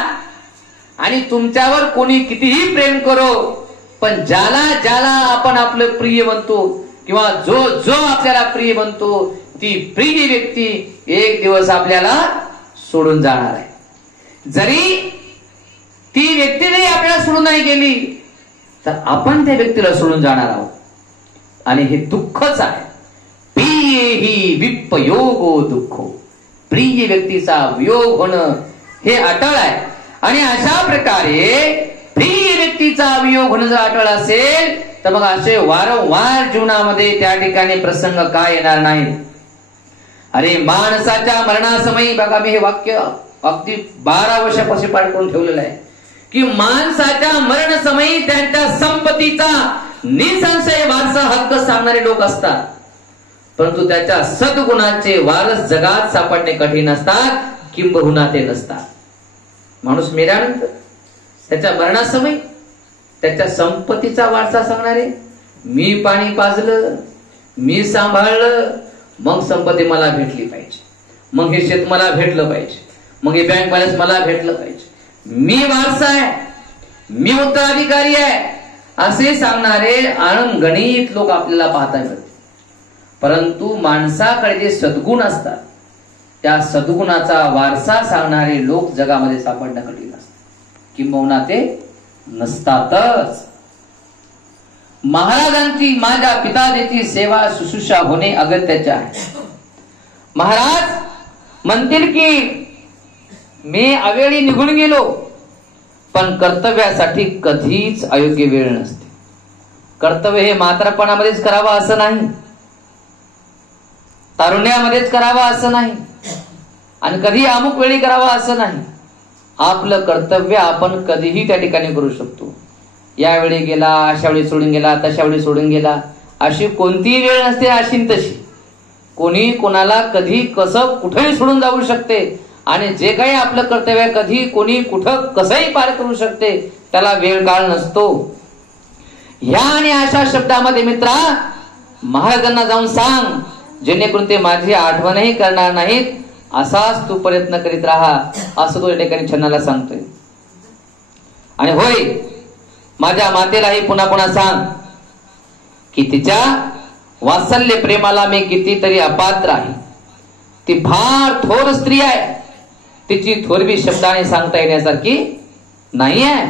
आणि तुमच्यावर कोणी कितीही प्रेम करो, पण ज्याला ज्याला आपण आपलं प्रिय म्हणतो किंवा जो जो आपल्याला प्रिय म्हणतो ती प्रिय व्यक्ती एक दिवस आपल्याला सोडून जाणार आहे. जरी ती व्यक्ती जरी आपल्याला सोडून नाही गेली तर आपण त्या व्यक्तीला सोडून जाणार आहोत. आणि हे दुःखच आहे. प्रिय ही विपयोगो दुःखो, प्रिय व्यक्तीचा वियोग होणं हे अटळ आहे. आणि अशा प्रकारे प्रिय व्यक्तीचा वियोग होणं जर अटळ असेल तर मग असे वारंवार जीवनामध्ये त्या ठिकाणी प्रसंग काय येणार नाही. अरे माणसाच्या मरणासमयी, बघा मी हे वाक्य अगदी 12 वर्षापासून पाठ करून ठेवलेलं आहे की माणसाच्या मरणसमयी त्यांच्या संपत्तीचा निसंशय वारसा हक्क सांगणारे लोक असतात, परंतु त्याच्या सद्गुणाचे वारस जगात सापडणे कठीण असतात, किंबहुना ते नसतात. माणूस मेल्यानंतर त्याच्या मरणासमयी त्याच्या संपत्तीचा वारसा सांगणारे, मी पाणी पाजलं, मी सांभाळलं, मग संपत्ती मला भेटली पाहिजे, मग हे शेत मला भेटलं पाहिजे, मग हे बँक बॅलन्स मला भेटलं पाहिजे, मी वारसा आहे, मी उत्तराधिकारी आहे असे सांगणारे अनगणित लोक आपल्याला पाहता मिळतात. परंतु माणसाकडे जे सद्गुण असतात त्या सद्गुणाचा वारसा सांगणारे लोक जगामध्ये सापडणं कठीण असतं, किंबहुना ते नसतातच. महाराजांची माझ्या पिताजीची सेवा शुश्रूषा होणे अगत्याचे आहे. महाराज म्हणतील की मी अवेळी निघून गेलो, पण कर्तव्यासाठी कधीच अयोग्य वेळ नसते. कर्तव्य हे म्हातारपणामध्येच करावं असं नाही, तारुण्यामध्येच करावं असं नाही, आणि कधी अमुक वेळी करावं असं नाही. आपलं कर्तव्य आपण कधीही त्या ठिकाणी करू शकतो. यावेळी गेला, अशा वेळी सोडून गेला, तशा वेळी सोडून गेला, अशी कोणतीही वेळ नसते. अशी तशी कोणी कोणाला कधी कसं कुठेही सोडून जाऊ शकते, आणि जे काही आपलं कर्तव्य कधी कोणी कुठं कसंही पार करू शकते, त्याला वेळ काळ नसतो. ह्या आणि अशा शब्दामध्ये मित्रा महाराजांना जाऊन सांग, जेणेकरून ते माझी आठवणही करणार नाहीत. असाच तू प्रयत्न करीत राहा, असं तो या ठिकाणी छन्नाला सांगतोय. आणि होय, माझ्या मातेलाही पुन्हा पुन्हा सांग की तिच्या वात्सल्य प्रेमाला मी कितीतरी अपात्र आहे. ती फार थोर स्त्री आहे, तिची थोरवी शब्दाने सांगता येण्यासारखी नाही आहे.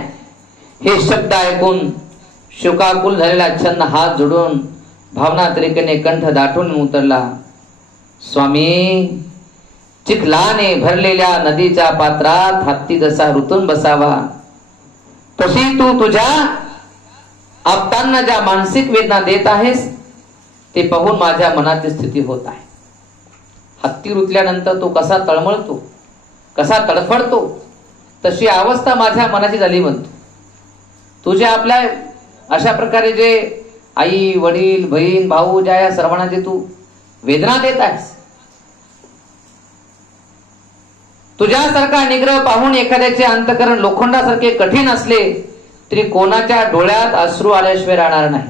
हे शब्द ऐकून शोकाकुल झालेला छन्न हात जोडून भावना तरीकेने कंठ दाटून उतरला. स्वामी, चिखलाने भरलेल्या नदीच्या पात्रात हत्ती जसा रुतून बसावा, तशी तू तुझ्या आप्तांना ज्या मानसिक वेदना देत आहेस ते पाहून माझ्या मनाची स्थिती होत आहे. हत्ती रुतल्यानंतर तो कसा तळमळतो, कसा तडफडतो, तशी अवस्था माझ्या मनाची झाली म्हणतो. तुझ्या आपल्या अशा प्रकारे जे आई वडील बहीण भाऊ ज्या या सर्वांना जे तू वेदना देत आहेस, तुझ्यासारखा निग्रह पाहून एखाद्याचे अंतकरण लोखंडासारखे कठीण असले तरी कोणाच्या डोळ्यात अश्रू आल्याशिवाय राहणार नाही.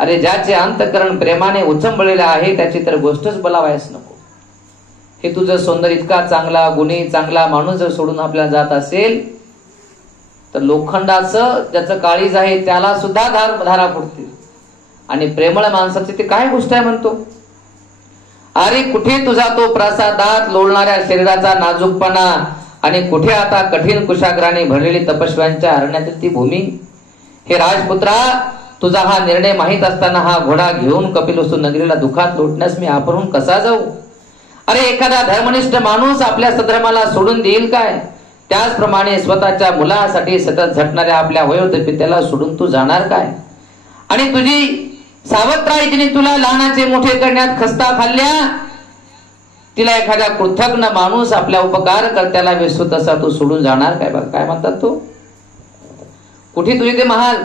अरे ज्याचे अंतकरण प्रेमाने उचंबळलेले आहे त्याची तर गोष्टच बोलावायच नको. हे तुझं सौंदर्य इतका चांगला, गुणी चांगला माणूस जर सोडून आपल्याला जात असेल तर लोखंडाचं ज्याचं काळीज आहे त्याला सुद्धा धारा फुटतील. आणि प्रेमळ माणसाची ते काय गोष्ट आहे म्हणतो. अरे कुठे तुझा तो प्रसादात लोळणाऱ्या शरीराचा नाजूकपणा, आणि कुठे आता कठीण कुशाग्राने भरलेली तपस्व्यांच्या अरण्यातील ती भूमी. हे राजपुत्रा, तुझा हा निर्णय माहीत असताना हा घोडा घेऊन कपिलवस्तू नगरीला दुखात लोटण्यास मी आपरून कसा जाऊ. अरे एखादा धर्मनिष्ठ माणूस आपल्या सधर्माला सोडून देईल काय. त्याचप्रमाणे स्वतःच्या मुलासाठी सतत झटणाऱ्या आपल्या वयोवृद्ध पित्याला सोडून तू जाणार काय. आणि तुझी सावत्राई जिने तुला लहानाचे मोठे करण्यात खस्ता खाल्ल्या, तिला एखाद्या कृतज्ञ माणूस आपल्या उपकार कर्त्याला विसरू तसा तू सोडून जाणार काय. बघ काय म्हणतात तो, कुठे तुझे ते महाल,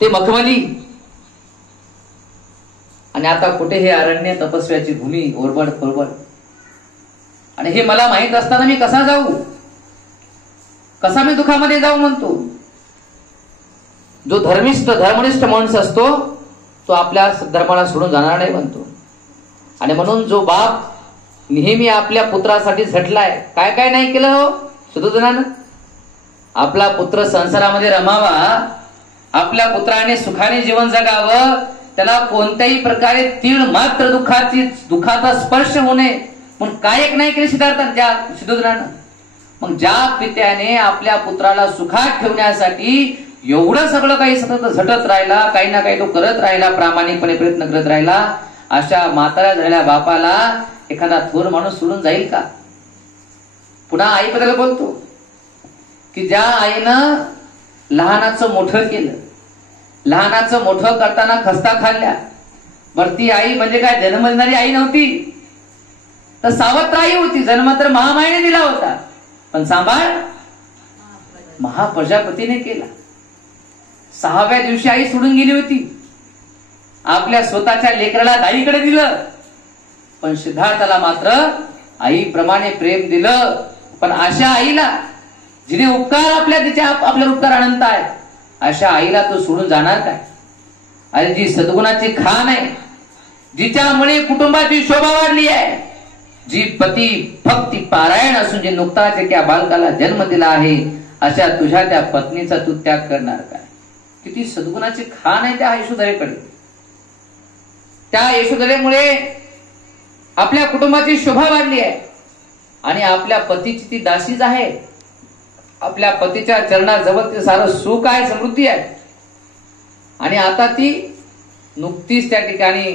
ते मखमली, आणि आता कुठे हे अरण्य तपस्व्याची भूमी ओरबड खोरबड. आणि हे मला माहित असताना मी कसा जाऊ, कसा मी दुःखामध्ये जाऊ म्हणतो. जो धर्मनिष्ठ माणूस असतो तो आपल्या धर्माला सोडून जाणार नाही म्हणतो. आणि म्हणून जो बाप नेहमी आपल्या पुत्रासाठी झटलाय, काय काय नाही केलं हो सुदोधनानं. आपला पुत्र संसारामध्ये रमावा, आपल्या पुत्राने सुखाने जीवन जगावं, त्याला कोणत्याही प्रकारे तीळ मात्र दुःखाचा स्पर्श होणे म्हणून काय एक नाही केले सिद्धार्थानं सुदोधनानं. मग ज्या पित्याने आपल्या पुत्राला सुखात ठेवण्यासाठी एवढं सगळं काही सतत झटत राहिला, काही ना काही तो करत राहिला, प्रामाणिकपणे प्रयत्न करत राहिला, अशा म्हाताऱ्या झालेल्या बापाला एखादा थोर माणूस सोडून जाईल का. पुन्हा आईबद्दल बोलतो की ज्या आईनं लहानाचं मोठं केलं, लहानाचं मोठं करताना खस्ता खाल्ल्या, बरं ती आई म्हणजे काय जन्म देणारी आई नव्हती, तर सावत्र आई होती. जन्म तर महामाईने दिला होता, पण सांभाळ महाप्रजापतीने केला. 6व्या दिवशी आई सोडून गेली होती, आपल्या स्वतःच्या लेकराला आईकडे दिलं, पण सिद्धार्थाला मात्र आईप्रमाणे प्रेम दिलं. पण अशा आईला, जिने उपकार आपल्या उपकार अनंत आहे, अशा आईला तो सोडून जाणार काय. अरे जी सद्गुणाची खान आहे, जिच्यामुळे कुटुंबाची शोभा वाढली आहे, जी पती भक्ती पारायण असून जे नुकताच एका बालकाला जन्म दिला आहे, अशा तुझ्या त्या पत्नीचा तू त्याग करणार काय? किती सद्गुणाची खाण आहे त्या यशोधरेकडे. त्या यशोधरेमुळे आपल्या कुटुंबाची शोभा वाढली आहे आणि आपल्या पतीची ती दासीच आहे. आपल्या पतीच्या चरणाजवळ ते सारं सुख आहे, समृद्धी आहे. आणि आता ती नुकतीच त्या ठिकाणी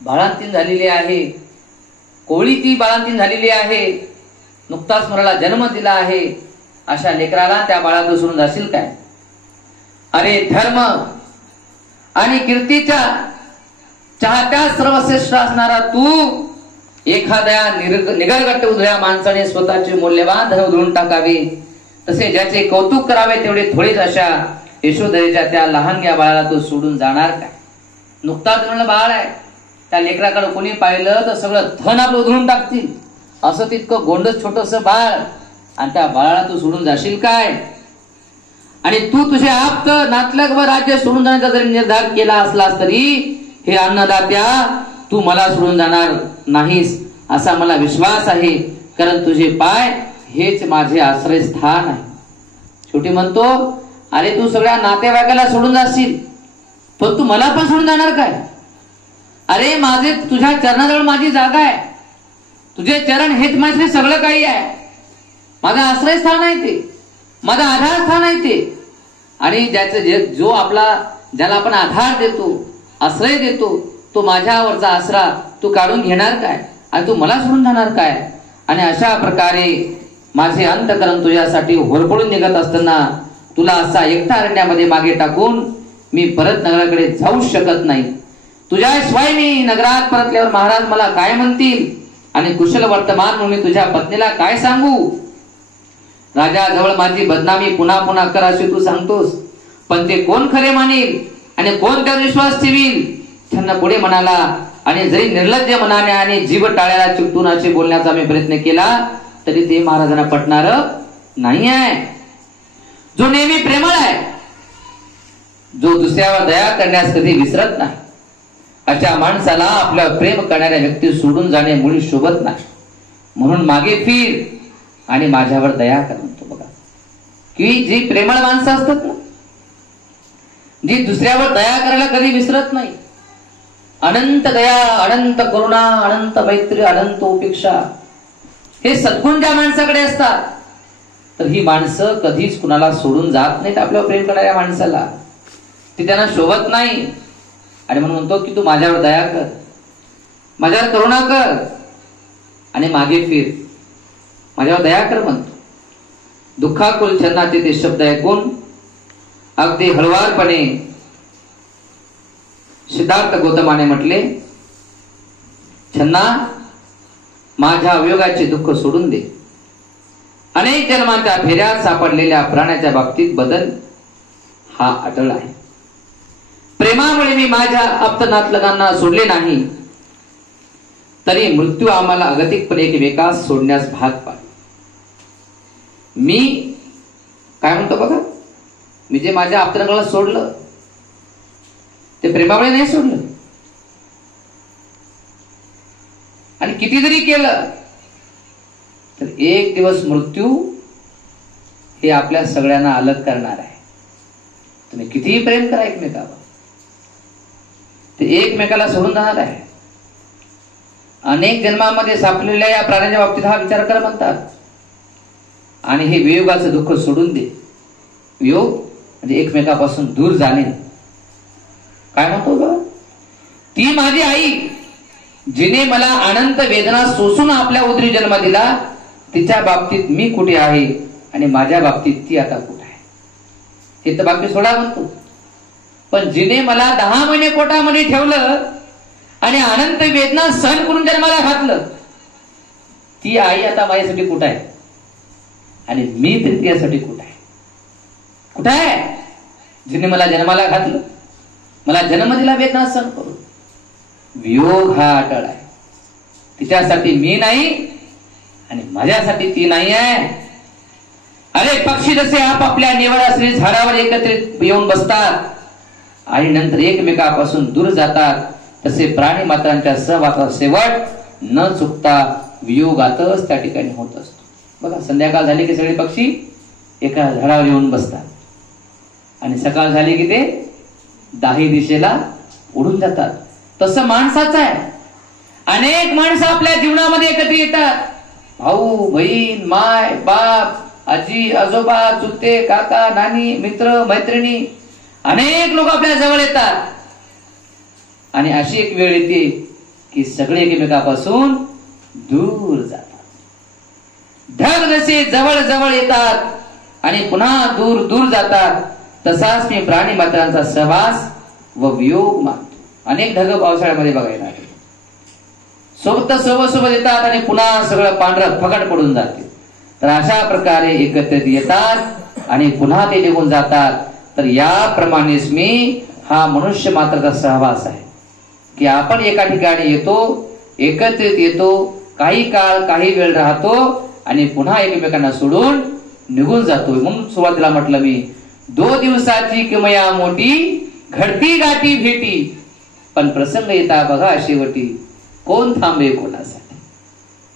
बाळंतीण झालेली आहे. कोळी ती बाळंतीण झालेली आहे. नुकताच मुलाला जन्म दिला आहे. अशा लेकराला त्या बाळाला सोडून जाशील काय? अरे धर्म आणि कीर्तीच्या चाहत्या सर्वश्रेष्ठ असणारा तू एखाद्या निगरगट्ट उधळ्या माणसाने स्वतःचे मूल्यवान धन उधळून टाकावे, तसे ज्याचे कौतुक करावे तेवढे थोडेच अशा यशोधरेच्या त्या लहानग्या बाळाला तू सोडून जाणार काय? नुकताच जन्मलेलं बाळ आहे. त्या लेकराकडे कोणी पाहिलं तर सगळं धन आपलं उधळून टाकतील. असं तितकं गोंडस छोटस बाळ, आणि त्या बाळाला तू सोडून जाशील काय? आणि तू तुझे आप्त नातलग व राज्य सोडून जाण्याचा जरी निर्धार केला असलास तरी हे अन्नदात्या तू मला सोडून जाणार नाहीस असा मला विश्वास आहे. कारण तुझे पाय हेच माझे आश्रयस्थान आहे. शेवटी म्हणतो, अरे तू सगळ्या नातेवाईकाला सोडून जाशील पण तू मला पण सोडून जाणार काय? अरे माझे तुझ्या चरणाजवळ माझी जागा आहे. तुझे चरण हेच माझे सगळं काही आहे. माझं आश्रयस्थान आहे ते, माझं आधारस्थान आहे ते. आणि जो ज्याला आपण आधार देतो, आश्रय देतो, तो माझ्यावरचा आसरा तू काढून घेणार काय? आणि तू मला सोडून जाणार काय? आणि अशा प्रकारे माझे अंतःकरण तुझ्यासाठी होरपळून निघत असताना तुला असा एकटा अरण्यामध्ये मागे टाकून मी परत नगराकडे जाऊ शकत नाही. तुझ्याशिवाय मी नगरात परतल्यावर महाराज मला काय म्हणतील आणि कुशल वर्तमान म्हणून मी तुझ्या पत्नीला काय सांगू? राजाजवळ माझी बदनामी पुन्हा पुन्हा कर असे तू सांगतोस, पण ते कोण खरे मानेल आणि कोण त्यावर विश्वास ठेवील? त्यांना पुढे म्हणाला. आणि जरी निर्लज्ज मनाने आणि जीव टाळ्याला चिकटून असे बोलण्याचा मी प्रयत्न केला तरी ते महाराजांना पटणार नाही आहे. जो नेहमी प्रेमळ आहे, जो दुसऱ्यावर दया करण्यास कधी विसरत नाही, अशा माणसाला आपल्या प्रेम करणाऱ्या व्यक्ती सोडून जाणे मुळी शोभत नाही. म्हणून मागे फिर आणि माझ्यावर दया कर म्हणतो. बघा की जी प्रेमळ माणसं असतात ना, जी दुसऱ्यावर दया करायला कधी विसरत नाही, अनंत दया, अनंत करुणा, अनंत मैत्री, अनंत उपेक्षा, हे सद्गुण ज्या माणसाकडे असतात तर ही माणसं कधीच कुणाला सोडून जात नाहीत. आपल्यावर प्रेम करणाऱ्या माणसाला ती त्यांना शोभत नाही. आणि म्हणून म्हणतो की तू माझ्यावर दया कर, माझ्यावर करुणा कर आणि मागे फिर, माझ्यावर दया कर म्हणतो. दुःखाकुल छन्नाचे ते शब्द ऐकून अगदी हळवारपणे सिद्धार्थ गौतमाने म्हटले, छन्ना माझ्या वियोगाचे दुःख सोडून दे. अनेक जन्मांच्या फेऱ्यात सापडलेल्या प्राण्याच्या बाबतीत बदल हा अटळ आहे. प्रेमामुळे मी माझ्या आप्तनातलगांना सोडले नाही तरी मृत्यू आम्हाला अगतिकपणे एकमेकास सोडण्यास भाग पाडले. मी काय म्हणतो बघा, मी जे माझ्या आप्तनातलगाला सोडलं ते प्रेमामुळे नाही सोडलं. आणि किती जरी केलं तर एक दिवस मृत्यू हे आपल्या सगळ्यांना अलग करणार आहे. तुम्ही कितीही प्रेम करा एकमेकावर, ते एकमेकाला सोडून जाणार आहे. अनेक जन्मामध्ये सापडलेल्या या प्राण्याच्या बाबतीत हा विचार कर म्हणतात. आणि हे वियोगाचं दुःख सोडून दे. वियोग म्हणजे एकमेकापासून दूर जाणे. काय म्हणतो ग, ती माझी आई जिने मला अनंत वेदना सोसून आपल्या उदरी जन्म दिला, तिच्या बाबतीत मी कुठे आहे आणि माझ्या बाबतीत ती आता कुठे आहे? हे तर बाकी सोडा म्हणतो. पण जिने मला 10 महिने पोटामध्ये ठेवलं आणि अनंत वेदना सहन करून जन्माला घातलं, ती आई आता माझ्यासाठी कुठे आहे आणि मी तरी तिच्यासाठी कुठे आहे? कुठे आहे जिने मला जन्माला घातलं, मला जन्म दिला वेदना सहन करून? वियोग हा अटळ आहे. तिच्यासाठी मी नाही आणि माझ्यासाठी ती नाही आहे. अरे पक्षी जसे आपापल्या निवड असलेल्या झाडावर एकत्रित येऊन बसतात आणि नंतर एकमेकापासून दूर जातात, तसे प्राणी मात्रांच्या सहवासाचा शेवट न चुकता वियोगातच त्या ठिकाणी होत असतो. बघा संध्याकाळ झाली की सगळे पक्षी एका झाडावर येऊन बसतात आणि सकाळ झाली की ते 10 दिशेला उडून जातात. तसं माणसाचं आहे. अनेक माणसं आपल्या जीवनामध्ये एकत्र येतात. भाऊ बहीण माय बाप आजी आजोबा चुलते काका नानी मित्र मैत्रिणी अनेक लोक आपल्या जवळ येतात. आणि अशी एक वेळ येते की सगळे एकमेकापासून दूर जातात. ढग जसे जवळ जवळ येतात आणि पुन्हा दूर दूर जातात, तसाच मी प्राणी मात्रांचा सहवास व वियोग मानतो. अनेक ढग पावसाळ्यामध्ये बघायला सोबत येतात आणि पुन्हा सगळं पांढरं फकट पडून जाते. तर अशा प्रकारे एकत्रित येतात आणि पुन्हा ते निघून जातात. तर याप्रमाणेच मी हा मनुष्य मात्राचा सहवास आहे की आपण एका ठिकाणी येतो, एकत्रित येतो, काही काळ काही वेळ राहतो आणि पुन्हा एकमेकांना सोडून निघून जातो. म्हणून सुरुवातीला म्हटलं मी 2 दिवसाची किमया मोठी घडती गाठी भेटी, पण प्रसंग येता बघा शेवटी कोण थांबे कोणासाठी.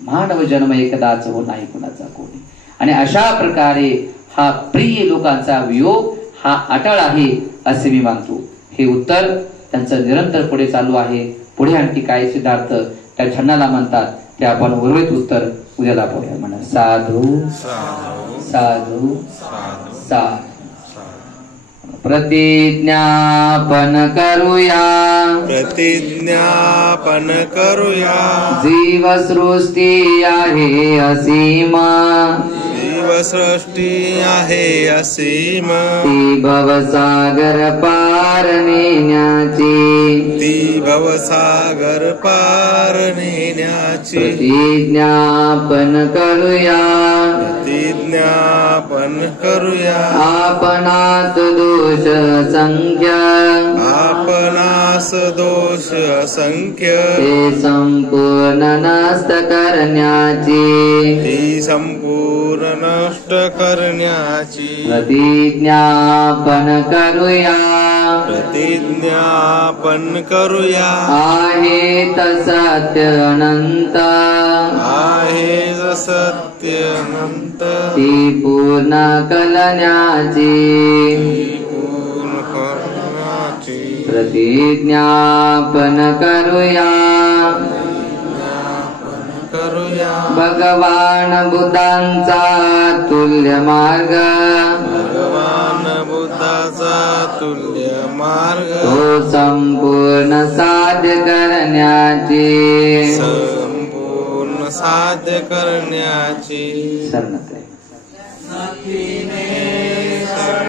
मानव जन्म एकदाच हो नाही कोणाचा कोणी. आणि अशा प्रकारे हा प्रिय लोकांचा वियोग हा अटळ आहे असे मी मानतो. हे उत्तर त्यांचं निरंतर पुढे चालू आहे. पुढे आणखी काय सिद्धार्थ त्या छंदाला म्हणतात ते आपण उर्वरित उत्तर उद्याला पाहूया. म्हणा साधू साधू साधू साधू. प्रतिज्ञापन करूया, प्रतिज्ञापन करूया. जीवसृष्टी आहे असीम, जीवसृष्टी आहे असीम. ती भवसागर पार नेण्याची, ती भवसागर पार नेण्याची. प्रतिज्ञापन करूया, प्रतिज्ञापन करूया. आपणात दोष संख्य, आपणास दोष असंख्य. ते संपूर्ण नष्ट करण्याची, ती संपूर्ण नष्ट करण्याची. प्रतिज्ञापन करूया, प्रतिज्ञापन करूया. आहे सत्य अनंत, आहे सत्य अनंत. ती पूर्ण कलण्याची, पूर्ण करण्याची. प्रतिज्ञापन करूया, करूया. भगवान बुद्धांचा तुल्य मार्ग, भगवान बुद्धाचा तुल्य मार्ग. तो संपूर्ण साध्य करण्याची, संपूर्ण साध्य करण्याची. शरणत आहे.